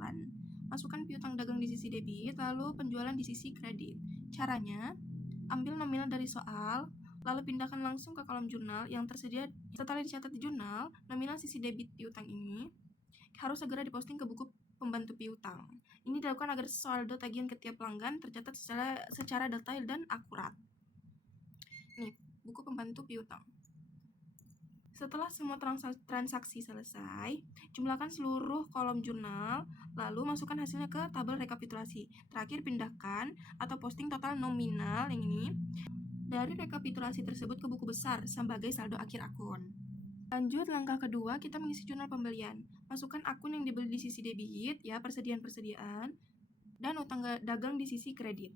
penjualan. Masukkan piutang dagang di sisi debit, lalu penjualan di sisi kredit. Caranya, ambil nominal dari soal, lalu pindahkan langsung ke kolom jurnal yang tersedia. Setelah dicatat di jurnal, nominal sisi debit piutang ini harus segera diposting ke buku pembantu piutang. Ini dilakukan agar saldo tagihan ke tiap pelanggan tercatat secara detail dan akurat. Nih, buku pembantu piutang. Setelah semua transaksi selesai, jumlahkan seluruh kolom jurnal, lalu masukkan hasilnya ke tabel rekapitulasi. Terakhir, pindahkan atau posting total nominal yang ini dari rekapitulasi tersebut ke buku besar sebagai saldo akhir akun. Lanjut, langkah kedua, kita mengisi jurnal pembelian. Masukkan akun yang dibeli di sisi debit, ya, persediaan, dan utang dagang di sisi kredit.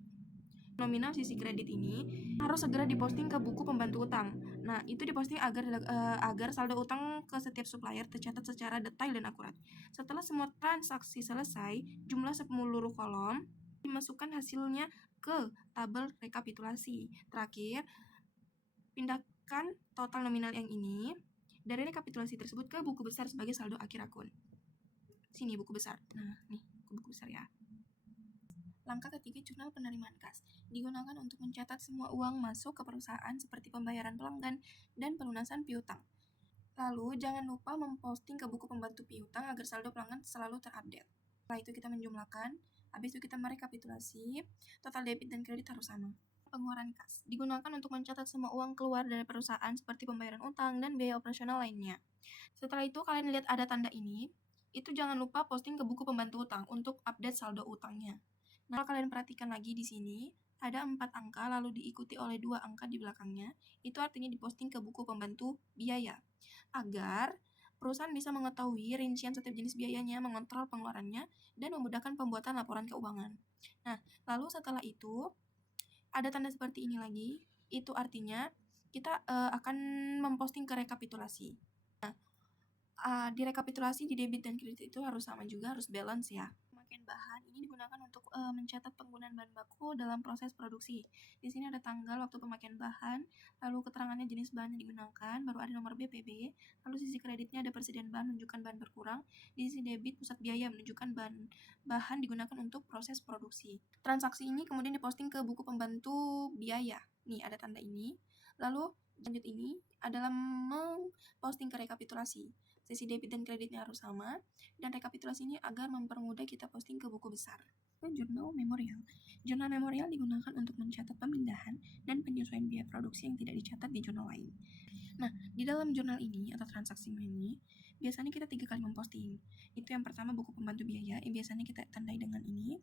Nominal sisi kredit ini harus segera diposting ke buku pembantu utang. Nah, itu diposting agar saldo utang ke setiap supplier tercatat secara detail dan akurat. Setelah semua transaksi selesai, jumlah seluruh kolom dimasukkan hasilnya ke tabel rekapitulasi. Terakhir, pindahkan total nominal yang ini dari rekapitulasi tersebut ke buku besar sebagai saldo akhir akun. Sini buku besar. Nah, nih buku besar ya. Langkah ketiga, jurnal penerimaan kas. Digunakan untuk mencatat semua uang masuk ke perusahaan seperti pembayaran pelanggan dan pelunasan piutang. Lalu, jangan lupa memposting ke buku pembantu piutang agar saldo pelanggan selalu terupdate. Setelah itu kita menjumlahkan, habis itu kita merekapitulasi, total debit dan kredit harus sama. Pengeluaran kas digunakan untuk mencatat semua uang keluar dari perusahaan seperti pembayaran utang dan biaya operasional lainnya. Setelah itu kalian lihat ada tanda ini, itu jangan lupa posting ke buku pembantu utang untuk update saldo utangnya. Nah, kalau kalian perhatikan lagi di sini, ada 4 angka lalu diikuti oleh 2 angka di belakangnya, itu artinya diposting ke buku pembantu biaya, agar perusahaan bisa mengetahui rincian setiap jenis biayanya, mengontrol pengeluarannya, dan memudahkan pembuatan laporan keuangan. Nah, lalu setelah itu, ada tanda seperti ini lagi, itu artinya kita akan memposting ke rekapitulasi. Nah, di rekapitulasi di debit dan kredit itu harus sama juga, harus balance ya. Pemakaian bahan ini digunakan untuk mencatat penggunaan bahan baku dalam proses produksi. Di sini ada tanggal waktu pemakaian bahan, lalu keterangannya jenis bahan yang digunakan, baru ada nomor BPB, lalu sisi kreditnya ada persediaan bahan menunjukkan bahan berkurang, di sisi debit pusat biaya menunjukkan bahan digunakan untuk proses produksi. Transaksi ini kemudian diposting ke buku pembantu biaya. Nih ada tanda ini. Lalu lanjut ini adalah memposting ke rekapitulasi. Sisi debit dan kreditnya harus sama, dan rekapitulasi ini agar mempermudah kita posting ke buku besar. Jurnal memorial. Jurnal memorial digunakan untuk mencatat pemindahan dan penyesuaian biaya produksi yang tidak dicatat di jurnal lain. Nah, di dalam jurnal ini atau transaksi ini, biasanya kita 3 kali memposting. Itu yang pertama buku pembantu biaya, yang biasanya kita tandai dengan ini.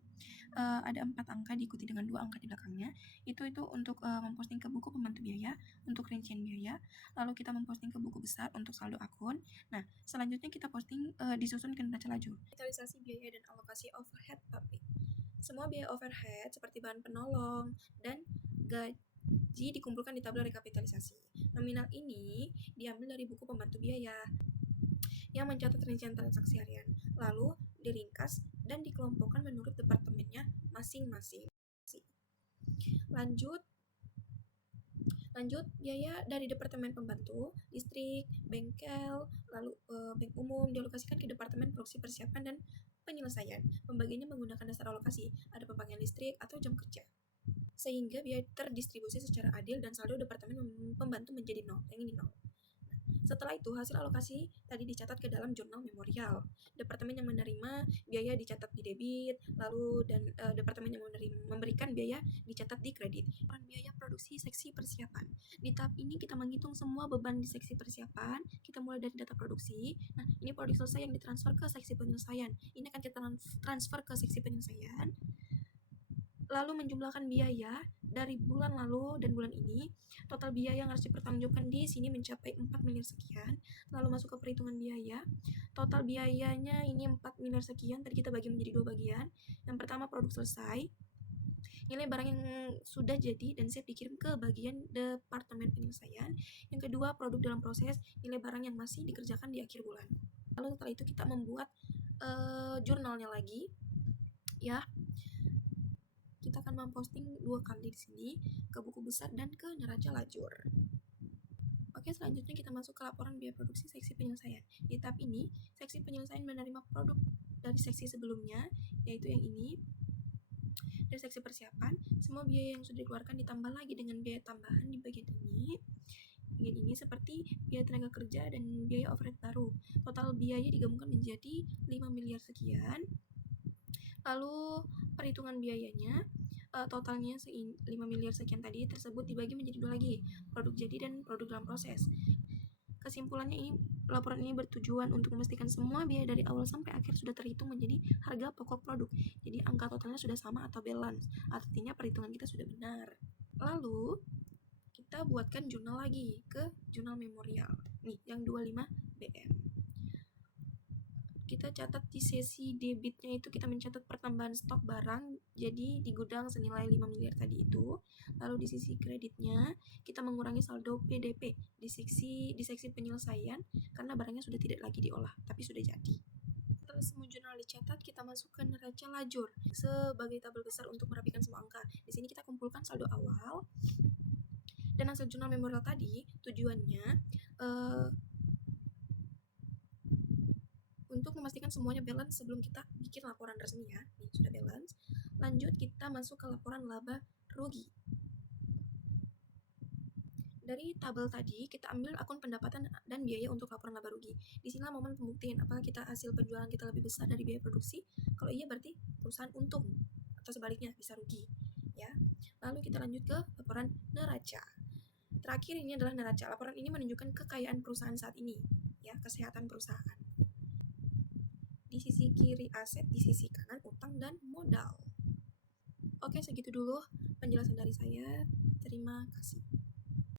Ada 4 angka diikuti dengan 2 angka di belakangnya. Itu untuk memposting ke buku pembantu biaya, untuk rincian biaya. Lalu kita memposting ke buku besar untuk saldo akun. Nah, selanjutnya kita posting disusun ke neraca lajur. Kapitalisasi biaya dan alokasi overhead pabrik. Semua biaya overhead seperti bahan penolong dan gaji dikumpulkan di tabel rekapitalisasi. Nominal ini diambil dari buku pembantu biaya yang mencatat rincian transaksi harian, lalu diringkas dan dikelompokkan menurut departemennya masing-masing. Lanjut biaya dari departemen pembantu, listrik, bengkel, lalu bank umum dialokasikan ke departemen produksi persiapan dan penyelesaian. Pembagiannya menggunakan dasar alokasi, ada pembagian listrik atau jam kerja, sehingga biaya terdistribusi secara adil dan saldo departemen pembantu menjadi 0, yang ini 0. Setelah itu, hasil alokasi tadi dicatat ke dalam jurnal memorial. Departemen yang menerima biaya dicatat di debit, lalu dan departemen yang memberikan biaya dicatat di kredit. Biaya produksi seksi persiapan. Di tahap ini kita menghitung semua beban di seksi persiapan. Kita mulai dari data produksi. Nah, ini produk selesai yang ditransfer ke seksi penyelesaian. Ini akan kita transfer ke seksi penyelesaian. Lalu menjumlahkan biaya dari bulan lalu dan bulan ini. Total biaya yang harus dipertanggungjawabkan di sini mencapai 4 miliar sekian. Lalu masuk ke perhitungan biaya. Total biayanya ini 4 miliar sekian. Tadi kita bagi menjadi 2 bagian. Yang pertama produk selesai, nilai barang yang sudah jadi dan siap dikirim ke bagian departemen penyelesaian. Yang kedua produk dalam proses, nilai barang yang masih dikerjakan di akhir bulan. Lalu setelah itu kita membuat jurnalnya lagi, ya. Kita akan memposting 2 kali di sini, ke buku besar dan ke neraca lajur. Oke, selanjutnya kita masuk ke laporan biaya produksi seksi penyelesaian. Di tahap ini, seksi penyelesaian menerima produk dari seksi sebelumnya, yaitu yang ini. Dari seksi persiapan, semua biaya yang sudah dikeluarkan ditambah lagi dengan biaya tambahan di bagian ini. Bagian ini seperti biaya tenaga kerja dan biaya overhead baru. Total biaya digabungkan menjadi 5 miliar sekian. Lalu perhitungan biayanya, totalnya 5 miliar sekian tadi tersebut dibagi menjadi dua lagi, produk jadi dan produk dalam proses. Kesimpulannya, laporan ini bertujuan untuk memastikan semua biaya dari awal sampai akhir sudah terhitung menjadi harga pokok produk. Jadi angka totalnya sudah sama atau balance, artinya perhitungan kita sudah benar. Lalu kita buatkan jurnal lagi ke jurnal memorial. Nih, yang 25 BM. Kita catat di sesi debitnya itu kita mencatat pertambahan stok barang jadi di gudang senilai 5 miliar tadi itu. Lalu di sisi kreditnya kita mengurangi saldo PDP di seksi penyelesaian karena barangnya sudah tidak lagi diolah tapi sudah jadi. Setelah semua jurnal dicatat, kita masukkan neraca lajur sebagai tabel besar untuk merapikan semua angka. Di sini kita kumpulkan saldo awal dan hasil jurnal memorial tadi. Tujuannya untuk memastikan semuanya balance sebelum kita bikin laporan resmi ya. Nih, sudah balance. Lanjut kita masuk ke laporan laba rugi. Dari tabel tadi kita ambil akun pendapatan dan biaya untuk laporan laba rugi. Di sinilah momen pembuktian apakah kita hasil penjualan kita lebih besar dari biaya produksi. Kalau iya berarti perusahaan untung atau sebaliknya bisa rugi ya. Lalu kita lanjut ke laporan neraca. Terakhir ini adalah neraca. Laporan ini menunjukkan kekayaan perusahaan saat ini ya, kesehatan perusahaan. Di sisi kiri aset, di sisi kanan utang dan modal. Oke, segitu dulu penjelasan dari saya. Terima kasih.